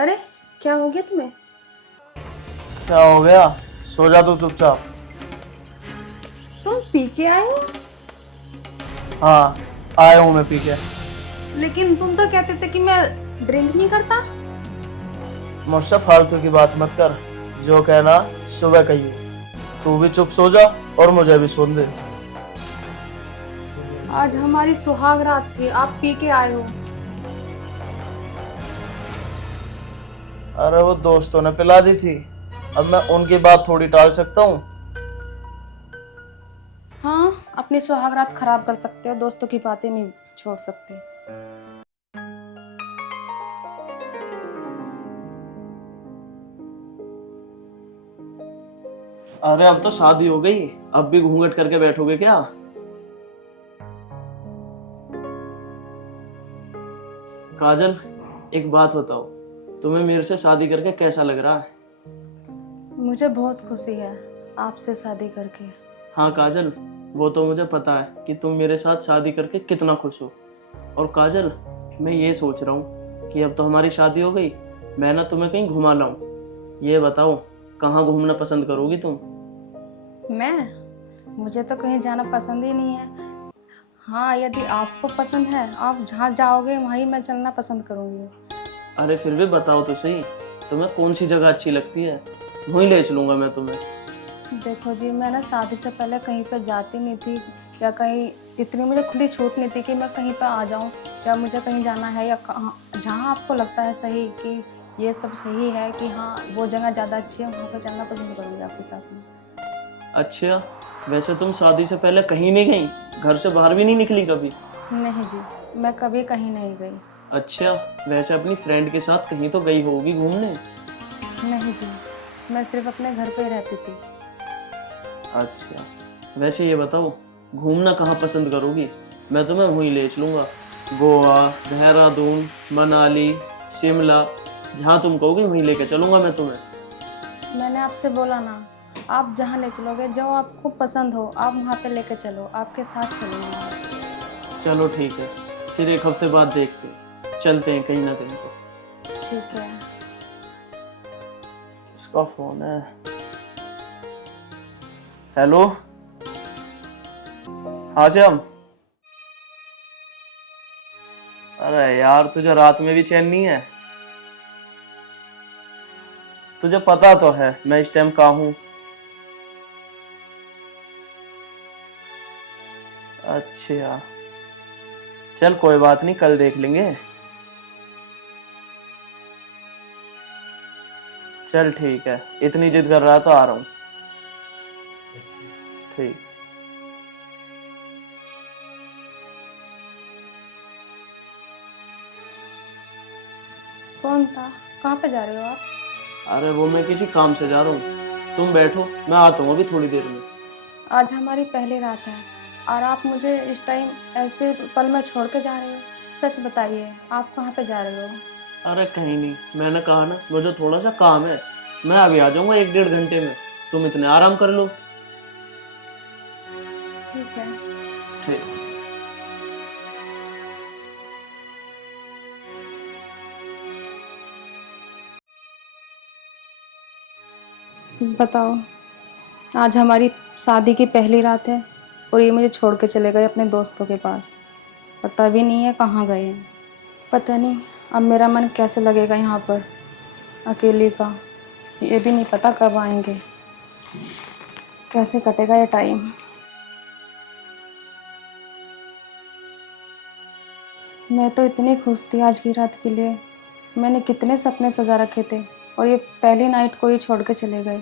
अरे, क्या हो गया तुम्हें? क्या हो गया? सो जा तू चुपचाप। तुम पी के आए हो? हाँ, आया हूँ मैं पी के। लेकिन तुम तो कहते थे कि मैं ड्रिंक नहीं करता। मुझसे फालतू की बात मत कर। जो कहना सुबह कहिए। तू भी चुप सो जा और मुझे भी सुन दे। आज हमारी सुहाग रात थी, आप पी के आए हो। अरे वो दोस्तों ने पिला दी थी, अब मैं उनकी बात थोड़ी टाल सकता हूँ। हाँ, अपनी सुहाग रात खराब कर सकते हो, दोस्तों की बातें नहीं छोड़ सकते। अरे अब तो शादी हो गई, अब भी घूंघट करके बैठोगे क्या? काजल, एक बात बताओ, तुम्हें मेरे से शादी करके कैसा लग रहा है? मुझे बहुत खुशी है आपसे शादी करके। हाँ काजल, वो तो मुझे पता है कि तुम मेरे साथ शादी करके कितना खुश हो। और काजल, मैं ये सोच रहा हूँ कि अब तो हमारी शादी हो गई, मैं ना तुम्हें कहीं घुमा लाऊं। ये बताओ, कहाँ घूमना पसंद करोगी तुम? मुझे तो कहीं जाना पसंद ही नहीं है। हाँ, यदि आपको पसंद है, आप जहाँ जाओगे वहीं मैं चलना पसंद करूँगी। अरे फिर भी बताओ तो सही, तुम्हें कौन सी जगह अच्छी लगती है, वहीं ले चलूंगा मैं तुम्हें। देखो जी, मैं ना शादी से पहले कहीं पर जाती नहीं थी, या कहीं इतनी मुझे खुली छूट नहीं थी कि मैं कहीं पर आ जाऊं, या मुझे कहीं जाना है, या कहाँ जहाँ आपको लगता है सही कि ये सब सही है कि हाँ वो जगह ज़्यादा अच्छी है, वहाँ पर चलना पसंद करूँगी आपके साथ में। अच्छा, वैसे तुम शादी से पहले कहीं नहीं गई, घर से बाहर भी नहीं निकली कभी? नहीं जी, मैं कभी कहीं नहीं गई। अच्छा, वैसे अपनी फ्रेंड के साथ कहीं तो गई होगी घूमने? नहीं जी, मैं सिर्फ अपने घर पे ही रहती थी। अच्छा, वैसे ये बताओ, घूमना कहाँ पसंद करोगी? मैं तुम्हें वहीं ले चलूंगा। गोवा, देहरादून, मनाली, शिमला, जहाँ तुम कहोगे वहीं लेके चलूंगा मैं तुम्हें। मैंने आपसे बोला ना, आप जहाँ ले चलोगे, जो आपको पसंद हो आप वहाँ पे लेके चलो, आपके साथ चलूँगा। चलो ठीक है, फिर एक हफ्ते बाद देखते हैं, चलते हैं कहीं ना कहीं तो। ठीक है। इसका फोन है। हेलो, हाँ श्याम। अरे यार, तुझे रात में भी चैन नहीं है? तुझे पता तो है मैं इस टाइम कहाँ हूँ। अच्छा, चल कोई बात नहीं, कल देख लेंगे। चल ठीक है, इतनी जिद कर रहा तो आ रहा हूँ। ठीक। कौन था? कहाँ पे जा रहे हो आप? अरे वो मैं किसी काम से जा रहा हूँ, तुम बैठो, मैं आता हूँ अभी थोड़ी देर में। आज हमारी पहली रात है और आप मुझे इस टाइम ऐसे पल में छोड़ के जा रहे हो। सच बताइए, आप कहाँ पे जा रहे हो? अरे कहीं नहीं, मैंने कहा ना मुझे थोड़ा सा काम है, मैं अभी आ जाऊंगा 1-1.5 घंटे में, तुम इतने आराम कर लो। ठीक है। ठीक। बताओ, आज हमारी शादी की पहली रात है और ये मुझे छोड़ के चले गए अपने दोस्तों के पास। पता भी नहीं है कहाँ गए हैं। पता नहीं अब मेरा मन कैसे लगेगा यहाँ पर अकेले का। ये भी नहीं पता कब आएंगे, कैसे कटेगा ये टाइम। मैं तो इतनी खुश थी आज की रात के लिए। मैंने कितने सपने सजा रखे थे और ये पहली नाइट को ही छोड़ के चले गए।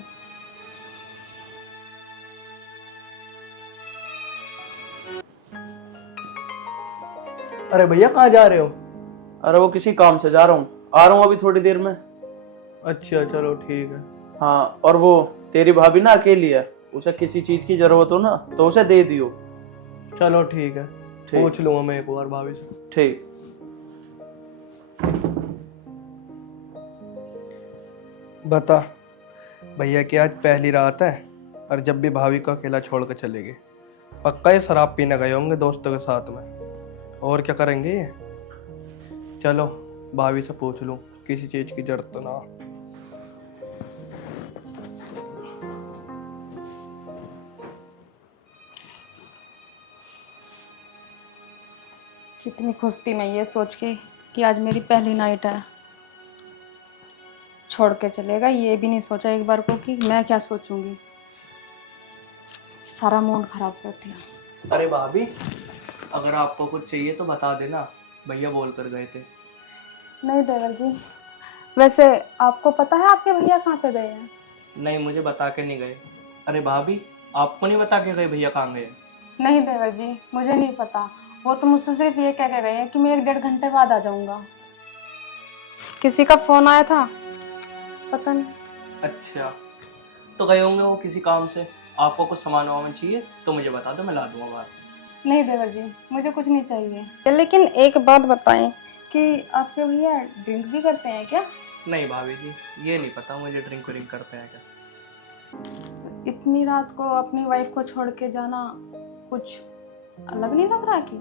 अरे भैया कहाँ जा रहे हो? अरे वो किसी काम से जा रहा हूँ, आ रहा हूँ अभी थोड़ी देर में। अच्छा चलो ठीक है। हाँ, और वो तेरी भाभी ना अकेली है, उसे किसी चीज की जरूरत हो ना तो उसे दे दियो। चलो ठीक है, ठीक। पूछ लूंगा मैं एक बार भाभी से। ठीक। बता भैया कि आज पहली रात है और जब भी भाभी को अकेला छोड़ कर चले गए, पक्का ये शराब पीने गए होंगे दोस्तों के साथ में। और क्या करेंगे ये? चलो भाभी से पूछ लूं किसी चीज की जरूरत तो ना। कितनी खुश थी मैं ये सोच के कि आज मेरी पहली नाइट है। छोड़ के चलेगा, ये भी नहीं सोचा एक बार को कि मैं क्या सोचूंगी। सारा मूड खराब कर दिया। अरे भाभी, अगर आपको कुछ चाहिए तो बता देना, भैया बोल कर गए थे। नहीं देवर जी, वैसे आपको पता है आपके भैया कहाँ पे गए हैं? नहीं, मुझे बता के नहीं गए। अरे भाभी, आपको नहीं बता के गए भैया कहाँ गए? नहीं देवर जी, मुझे नहीं पता। वो तो मुझसे सिर्फ ये कह के गए हैं कि मैं 1-1.5 घंटे बाद आ जाऊंगा। किसी का फोन आया था, पता नहीं। अच्छा, तो गए होंगे वो किसी काम से। आपको कुछ सामान वामान चाहिए तो मुझे बता दो, मैं ला दूंगा बाहर से। नहीं देवर जी, मुझे कुछ नहीं चाहिए। लेकिन एक बात बताएं कि आपके भैया ड्रिंक भी करते हैं क्या? नहीं भाभी जी, ये नहीं पता मुझे ड्रिंक व्रिंक करते हैं क्या। इतनी रात को अपनी वाइफ को छोड़ के जाना कुछ अलग नहीं लग रहा कि?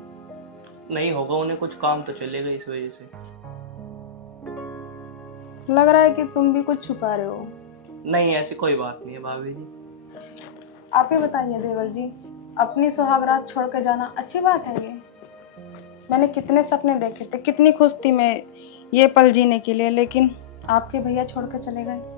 नहीं होगा, उन्हें कुछ काम तो चलेगा इस वजह से। लग रहा है कि तुम भी कुछ छुपा रहे हो। नहीं, ऐसी कोई बात नहीं है भाभी जी। आप ही बताइए देवर जी, अपनी सुहागरात छोड़ के जाना अच्छी बात है ये? मैंने कितने सपने देखे थे, कितनी खुश थी मैं ये पल जीने के लिए, लेकिन आपके भैया छोड़ कर चले गए।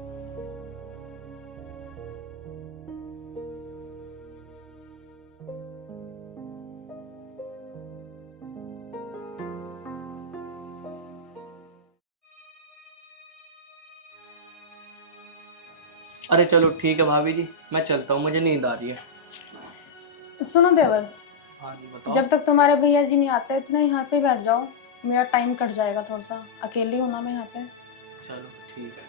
अरे चलो ठीक है भाभी जी, मैं चलता हूँ, मुझे नींद आ रही है। सुनो देवर, हाँ जी बताओ। जब तक तुम्हारे भैया जी नहीं आते इतना यहाँ पे बैठ जाओ, मेरा टाइम कट जाएगा थोड़ा सा। अकेली हूँ ना मैं यहाँ पे। चलो ठीक है।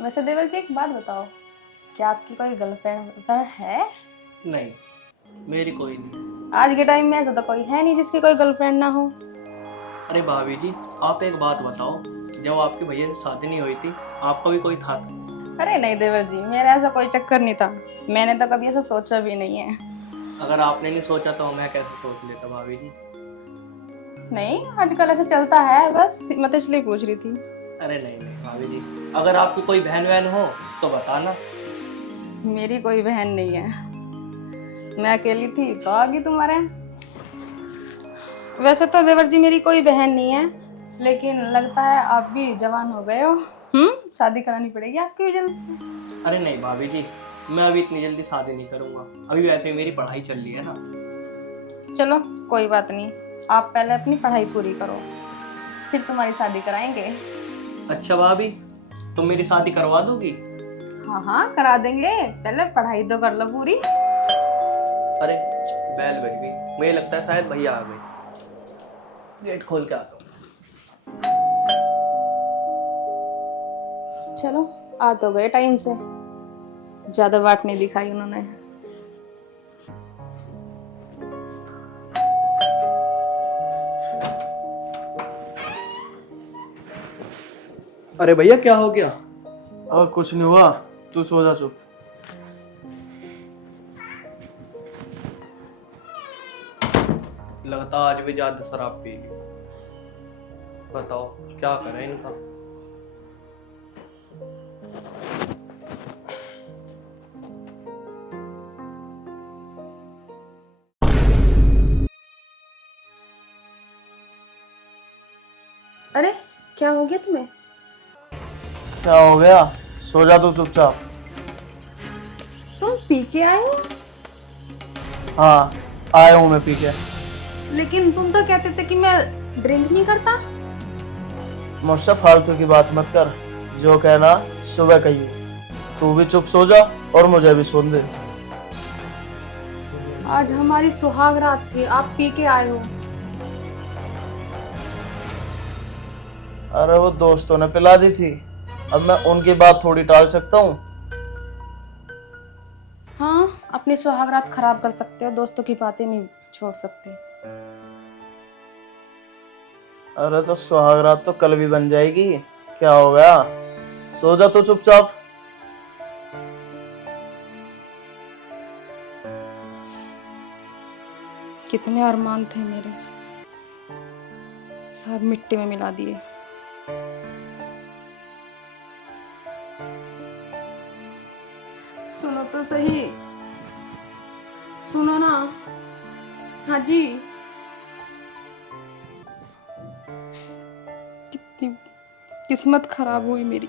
वैसे देवर जी एक बात बताओ, क्या आपकी कोई गर्लफ्रेंड है? नहीं, मेरी कोई नहीं। आज के टाइम में ऐसा तो कोई है नहीं जिसकी कोई गर्लफ्रेंड ना हो। अरे भाभी जी, आप एक बात बताओ, जब आपके भैया से शादी नहीं हुई थी, आपका भी कोई था? अरे नहीं देवर जी, मेरा ऐसा कोई चक्कर नहीं था। मैंने तो कभी ऐसा सोचा भी नहीं है। अगर आपने नहीं सोचा तो मैं कैसे सोच लेता भाभी जी। नहीं, आजकल ऐसा चलता है, बस मैं तो इसलिए पूछ रही थी। अरे नहीं नहीं भाभी जी, अगर आपकी कोई बहन वहन हो तो बताना। मेरी कोई बहन नहीं है, मैं अकेली थी तो आ गई तुम्हारे। वैसे तो देवर जी मेरी कोई बहन नहीं है, लेकिन लगता है आप भी जवान हो गए हो। शादी करानी पड़ेगी आपकी भी जल्द से। अरे नहीं भाभी जी, मैं अभी इतनी जल्दी शादी नहीं करूंगा। अभी वैसे ही मेरी पढ़ाई चल रही है ना। चलो कोई बात नहीं, आप पहले अपनी पढ़ाई पूरी करो, फिर तुम्हारी शादी कराएंगे। अच्छा भाभी, तुम मेरी शादी करवा दोगी? हाँ हाँ करा देंगे, पहले पढ़ाई तो कर लो पूरी। अरे बैल बज गई, मुझे लगता है शायद भैया आ गए। गेट खोल के आता हूँ। चलो आ तो गए टाइम से, ज्यादा वाट नहीं दिखाई उन्होंने। अरे भैया क्या हो गया? और कुछ नहीं हुआ, तू सो जा चुप। लगता आज भी ज्यादा शराब पी ली। बताओ क्या करें इनका। अरे क्या हो गया तुम्हें? क्या हो गया? सो जा तू चुपचाप। तुम पी के आए हो? हाँ, आया हूँ मैं पी के। लेकिन तुम तो कहते थे कि मैं ड्रिंक नहीं करता। मुझसे फालतू की बात मत कर, जो कहना सुबह कहिए। तू भी चुप सो जा और मुझे भी सुन दे। आज हमारी सुहाग रात थी, आप पी के आए हो। अरे वो दोस्तों ने पिला दी थी, अब मैं उनकी बात थोड़ी टाल सकता हूँ। हाँ, अपनी सुहाग रात खराब कर सकते हो, दोस्तों की बातें नहीं छोड़ सकते। अरे तो सुहागरात तो कल भी बन जाएगी, क्या हो गया? सो जा तू चुपचाप। कितने अरमान थे मेरे, सब मिट्टी में मिला दिए। सुनो तो सही, सुनो ना। हाँ जी, कितनी किस्मत खराब हुई मेरी।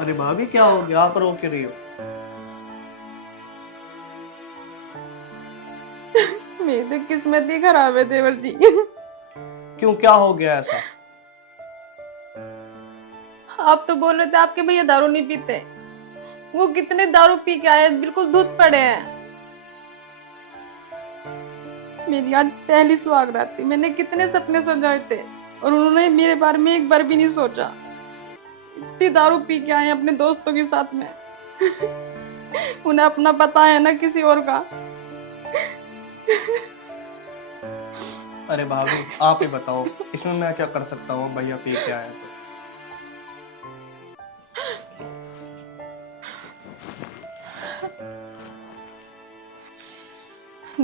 अरे भाभी क्या हो गया, आप रो क्यों रही हो? मेरी तो किस्मत ही खराब है देवर जी। क्यों, क्या हो गया ऐसा? आप तो बोल रहे थे आपके भैया दारू नहीं पीते, वो कितने दारू पी के आए, बिल्कुल धुत पड़े हैं। मेरी आज पहली सुहागरात थी, मैंने कितने सपने सजाए थे और उन्होंने मेरे बारे में एक बार भी नहीं सोचा। इतनी दारू पी के आए अपने दोस्तों के साथ में। उन्हें अपना पता है ना किसी और का। अरे भाभी आप ही बताओ, इसमें मैं क्या कर सकता हूँ? भैया पी के आए तो।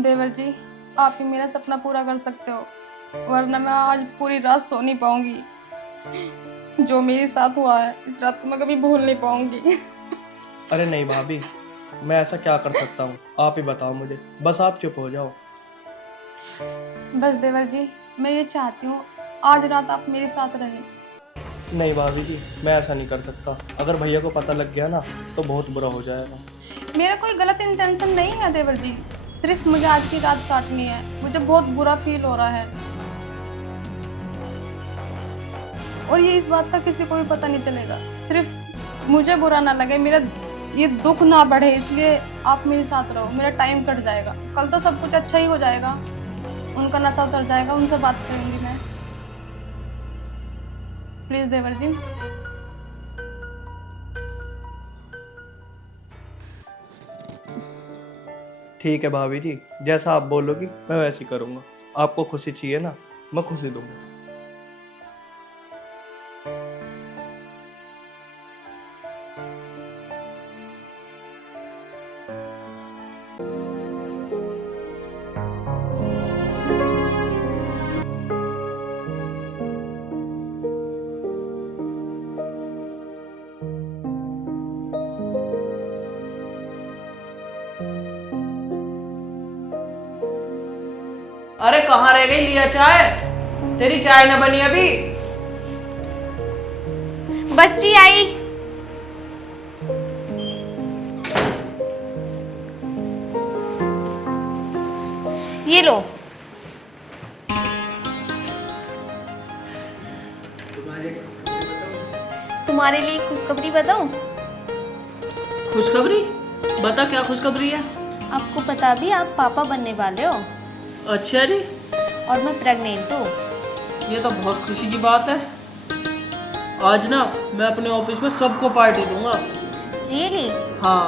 देवर जी, आप ही मेरा सपना पूरा कर सकते हो, वरना मैं आज पूरी रात सो नहीं पाऊंगी। जो मेरे साथ हुआ है इस रात को मैं कभी भूल नहीं पाऊंगी। अरे नहीं भाभी, मैं ऐसा क्या कर सकता हूँ? आप ही बताओ मुझे, बस आप चुप हो जाओ। बस देवर जी, मैं ये चाहती हूँ आज रात आप मेरे साथ रहें। नहीं भाभी जी, मैं ऐसा नहीं कर सकता। अगर भैया को पता लग गया ना तो बहुत बुरा हो जाएगा। मेरा कोई गलत इंटेंशन नहीं है देवर जी, सिर्फ मुझे आज की रात काटनी है। मुझे बहुत बुरा फील हो रहा है और ये इस बात का किसी को भी पता नहीं चलेगा। सिर्फ मुझे बुरा ना लगे, मेरा ये दुख ना बढ़े, इसलिए आप मेरे साथ रहो। मेरा टाइम कट जाएगा, कल तो सब कुछ अच्छा ही हो जाएगा। उनका नशा उतर जाएगा, उनसे बात करूंगी मैं। प्लीज देवर जी। ठीक है भाभी जी, जैसा आप बोलोगी मैं वैसे ही करूँगा। आपको खुशी चाहिए ना, मैं खुशी दूंगा। अरे कहाँ रह गई, लिया चाय? तेरी चाय ना बनी अभी? बच्ची आई। ये लो। तुम्हारे लिए खुशखबरी बताऊं? खुशखबरी? बता क्या खुशखबरी है? आपको पता भी आप पापा बनने वाले हो अच्छा जी, और मैं प्रेग्नेंट हूँ। ये तो बहुत खुशी की बात है। आज ना मैं अपने ऑफिस में सबको पार्टी दूंगा। रियली? हाँ,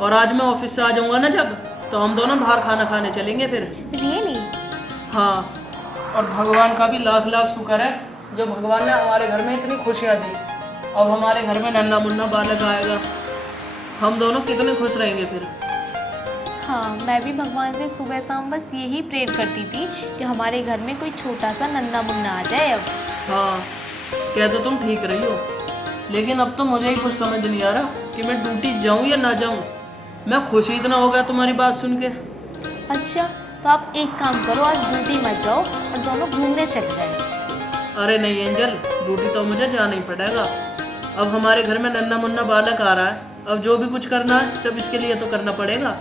और आज मैं ऑफिस से आ जाऊंगा ना जब, तो हम दोनों बाहर खाना खाने चलेंगे फिर। रियली? हाँ, और भगवान का भी लाख लाख शुक्र है जो भगवान ने हमारे घर में इतनी खुशियाँ दी। अब हमारे घर में नन्ना मुन्ना बालक आएगा, हम दोनों कितने खुश रहेंगे फिर। हाँ, मैं भी भगवान से सुबह शाम बस यही प्रेयर करती थी कि हमारे घर में कोई छोटा सा नन्ना मुन्ना आ जाए अब। हाँ, कह तो तुम ठीक रही हो, लेकिन अब तो मुझे ही कुछ समझ नहीं आ रहा कि मैं ड्यूटी जाऊँ या ना जाऊँ। मैं खुश ही इतना हो गया तुम्हारी बात सुन के। अच्छा, तो आप एक काम करो, आज ड्यूटी मत जाओ और दोनों घूमने चले जाए। अरे नहीं एंजल, ड्यूटी तो मुझे जाना ही पड़ेगा। अब हमारे घर में नन्ना मुन्ना बालक आ रहा है, अब जो भी कुछ करना है सब इसके लिए तो करना पड़ेगा।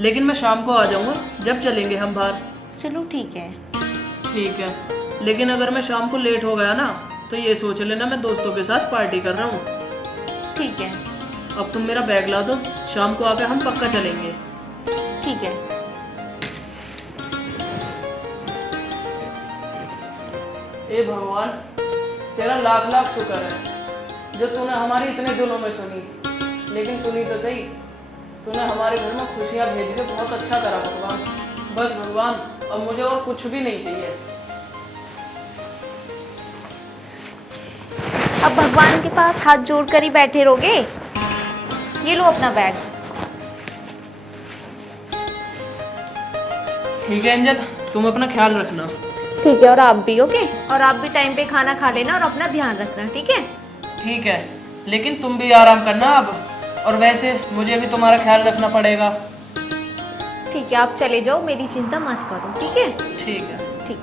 लेकिन मैं शाम को आ जाऊँगा जब चलेंगे हम बाहर। चलो ठीक है। ठीक है, लेकिन अगर मैं शाम को लेट हो गया ना तो ये सोच लेना मैं दोस्तों के साथ पार्टी कर रहा हूँ। ठीक है। अब तुम मेरा बैग ला दो, शाम को आकर हम पक्का चलेंगे। ठीक है। ए भगवान, तेरा लाख लाख शुक्र है जो तूने हमारी इतने दिनों में सुनी, लेकिन सुनी तो सही, तूने हमारे घर में खुशियाँ भेज के बहुत अच्छा करा भगवान। बस भगवान, अब मुझे और कुछ भी नहीं चाहिए। अब भगवान के पास हाथ जोड़कर ही बैठे रहोगे? ये लो अपना बैग। ठीक है एंजल, तुम अपना ख्याल रखना। ठीक है, और आप भी, ओके? और आप भी टाइम पे खाना खा लेना और अपना ध्यान रखना, ठीक है? ठीक है, लेकिन तुम भी आराम करना अब, और वैसे मुझे भी तुम्हारा ख्याल रखना पड़ेगा। ठीक है, आप चले जाओ, मेरी चिंता मत करो, ठीक है? ठीक है। ठीक।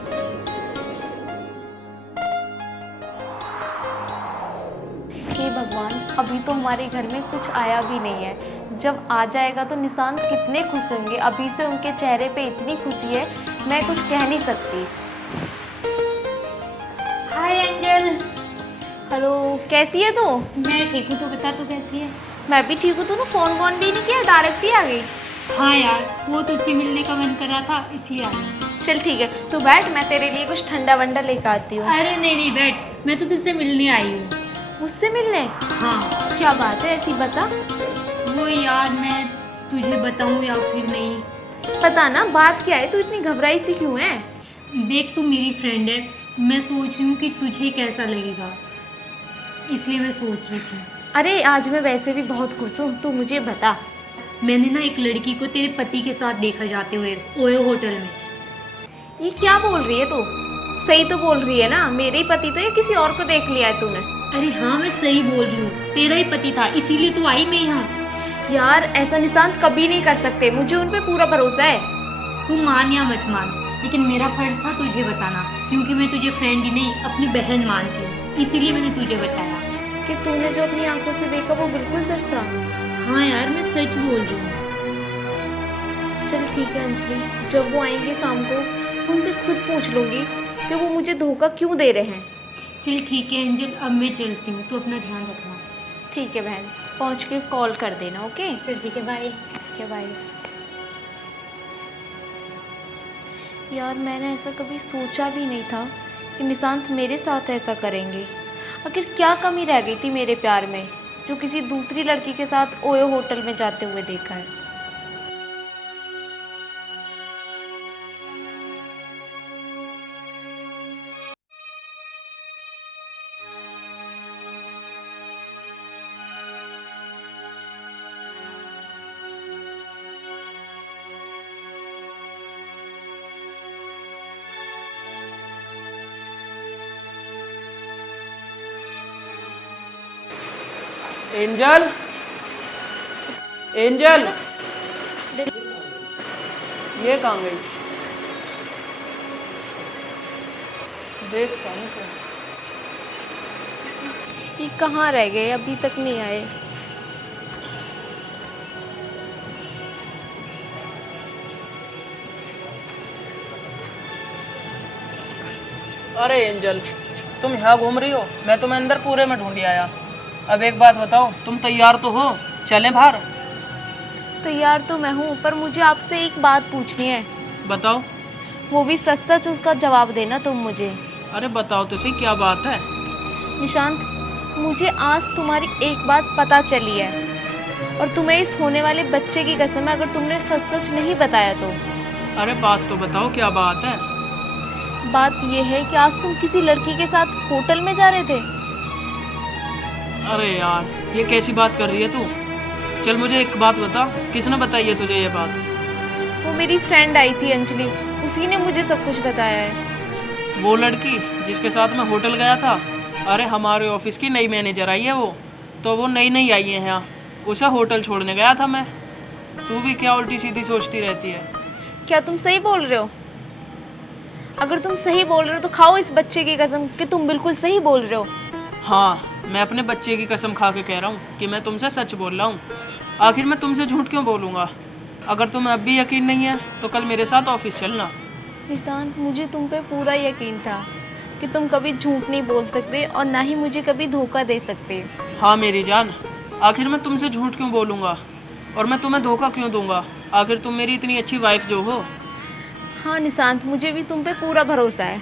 हे भगवान, अभी तो हमारे घर में कुछ आया भी नहीं है। जब आ जाएगा तो निशांत कितने खुश होंगे। अभी से उनके चेहरे पे इतनी खुशी है, मैं कुछ कह नहीं सकती। हाय एंजल। हेलो, कैसी है तू? मैं ठीक हूँ, तू बता तू कैसी है? मैं भी ठीक हूँ। तूने फोन वोन भी नहीं किया, डायरेक्ट ही आ गई। हाँ यार, वो तुझसे मिलने का मन कर रहा था इसलिए आ गई। चल ठीक है, तू बैठ, मैं तेरे लिए कुछ ठंडा वंडा लेकर आती हूँ। अरे नहीं नहीं बैठ, मैं तो तुझसे मिलने आई हूँ। मुझसे मिलने? हाँ। क्या बात है, ऐसी बता। वो यार, मैं तुझे बताऊँ या फिर नहीं? पता ना, बात क्या है? तू इतनी घबराई सी क्यों है? देख, तू मेरी फ्रेंड है, मैं सोच रही हूँ कि तुझे कैसा लगेगा, इसलिए मैं सोच रही थी। अरे आज मैं वैसे भी बहुत खुश हूँ, तू मुझे बता। मैंने ना एक लड़की को तेरे पति के साथ देखा जाते हुए ओयो होटल में। ये क्या बोल रही है तू? सही तो बोल रही है ना? मेरे ही पति तो, या किसी और को देख लिया है तूने? अरे हाँ, मैं सही बोल रही हूँ, तेरा ही पति था, इसीलिए तो आई मैं यहाँ। यार ऐसा निशांत कभी नहीं कर सकते, मुझे उन पे पूरा भरोसा है। तू मान या मत मान, लेकिन मेरा फर्ज था तुझे बताना, क्योंकि मैं तुझे फ्रेंड ही नहीं अपनी बहन मानती हूँ, इसीलिए मैंने तुझे बताया। कि तूने जो अपनी आंखों से देखा वो बिल्कुल सच था। हाँ यार, मैं सच बोल रही हूँ। चल ठीक है अंजलि, जब वो आएंगे शाम को, उनसे खुद पूछ लूंगी कि वो मुझे धोखा क्यों दे रहे हैं। चल ठीक है एंजल, अब मैं चलती हूँ, तू अपना ध्यान रखना। ठीक है बहन, पहुँच के कॉल कर देना, ओके? चल ठीक है, बाय। ठीक है, बाय। यार मैंने ऐसा कभी सोचा भी नहीं था कि निशांत मेरे साथ ऐसा करेंगे। आखिर क्या कमी रह गई थी मेरे प्यार में, जो किसी दूसरी लड़की के साथ ओयो होटल में जाते हुए देखा है। एंजल, एंजल, ये कहाँ गई? देखता हूँ इसे। ये कहाँ रह गए, अभी तक नहीं आए। अरे एंजल, तुम यहाँ घूम रही हो, मैं तुम्हें अंदर पूरे में ढूंढी आया। अब एक बात बताओ, तुम तैयार तो हो? चलें बाहर? तैयार तो मैं हूँ, पर मुझे आपसे एक बात पूछनी है। बताओ। वो भी सच सच उसका जवाब देना तुम मुझे। अरे बताओ तो सही, क्या बात है? निशांत, मुझे आज तुम्हारी एक बात पता चली है, और तुम्हें इस होने वाले बच्चे की कसम है अगर तुमने सच सच नहीं बताया तो। अरे बात तो बताओ, क्या बात है? बात यह है कि आज तुम किसी लड़की के साथ होटल में जा रहे थे। अरे यार, ये कैसी बात कर रही है तू? चल मुझे एक बात बता, किसने बताई है तुझे ये बात? वो मेरी फ्रेंड आई थी अंजलि, उसी ने मुझे सब कुछ बताया है। वो लड़की जिसके साथ मैं होटल गया था? अरे हमारे ऑफिस की नई मैनेजर आई है वो, तो वो नई नई आई है यहाँ, उसे होटल छोड़ने गया था मैं। तू भी क्या उल्टी सीधी सोचती रहती है? क्या तुम सही बोल रहे हो? अगर तुम सही बोल रहे हो तो खाओ इस बच्चे की कसम कि तुम बिल्कुल सही बोल रहे हो। हाँ, मैं अपने बच्चे की कसम खा के कह रहा हूँ कि मैं तुमसे सच बोल रहा हूँ। आखिर मैं तुमसे झूठ क्यों बोलूँगा? अगर तुम्हें अब भी यकीन नहीं है तो कल मेरे साथ ऑफिस चलना। निशांत, मुझे तुम पे पूरा यकीन था कि तुम कभी झूठ नहीं बोल सकते और ना ही मुझे कभी धोखा दे सकते। हाँ मेरी जान, आखिर मैं तुमसे झूठ क्यों बोलूँगा और मैं तुम्हें धोखा क्यों दूंगा? आखिर तुम मेरी इतनी अच्छी वाइफ जो हो। हाँ निशांत, मुझे भी तुम पे पूरा भरोसा है।